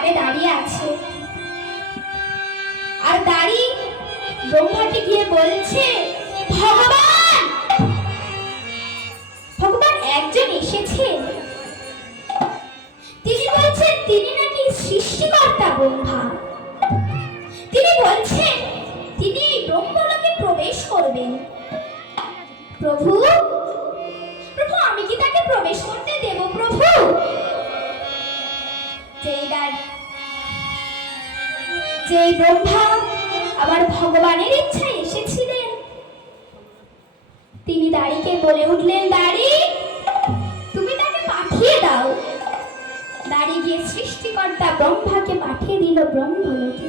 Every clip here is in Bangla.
ধারে দাঁড়িয়ে আছে। আর দাঁড়িয়ে ব্রহ্মাকে গিয়ে বলছে, ভগবান ভগবান একজন এসেছেন। তিনি বলছেন তিনি নাকি সৃষ্টিকর্তা ব্রহ্মা। তিনি বলছেন তিনি এই ব্রহ্মলোকে প্রবেশ করবেন। প্রভু প্রভু আমি কি তাকে প্রবেশ করতে দেব প্রভু? যেই ব্রহ্মা আবার ভগবানের ইচ্ছায় এসেছিলেন, তিনি দাঁড়িকে বলে উঠলেন, দাঁড়ি তুমি তাকে পাঠিয়ে দাও। দাঁড়ি গিয়ে সৃষ্টিকর্তা ব্রহ্মাকে পাঠিয়ে দিল ব্রহ্মলোকে।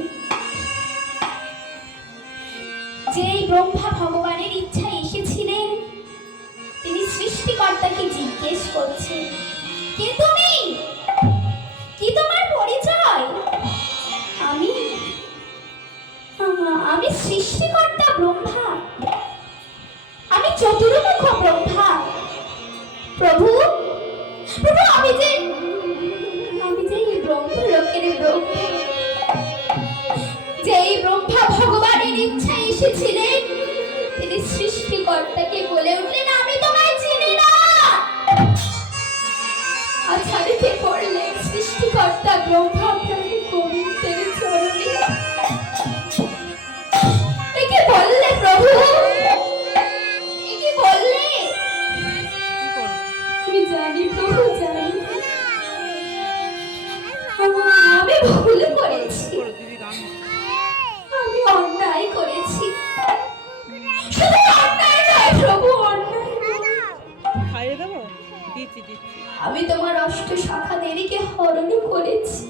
যেই ব্রহ্মা ভগবানের ইচ্ছায় এসেছিলেন, তিনি সৃষ্টিকর্তাকে জিজ্ঞেস করছেন, কে তুমি? কি তোমার পরিচয়? আমি সৃষ্টিকর্তা ব্রহ্মা, আমি চতুর্মুখ ব্রহ্মা। প্রভু প্রভু আমি যে ব্রহ্মলোকের ব্রহ্মা, যেই ব্রহ্মা ভগবানের ইচ্ছায় এসেছিলেন, তিনি সৃষ্টিকর্তাকে বলে উঠলেন, আমি তোমায় চিনি না। আছাড়িতে পড়লেন সৃষ্টিকর্তা ব্রহ্মা প্রভু গোবিন্দের চরণে। একে বললে প্রভু, একে বললে? আমি জানি প্রভু, জানি আমি ভুল করেছি, আমি অন্যায় করেছি। শুধু অন্যায় নয় প্রভু, আমি তোমার অষ্ট শাখাদেরকে হরণ করেছি।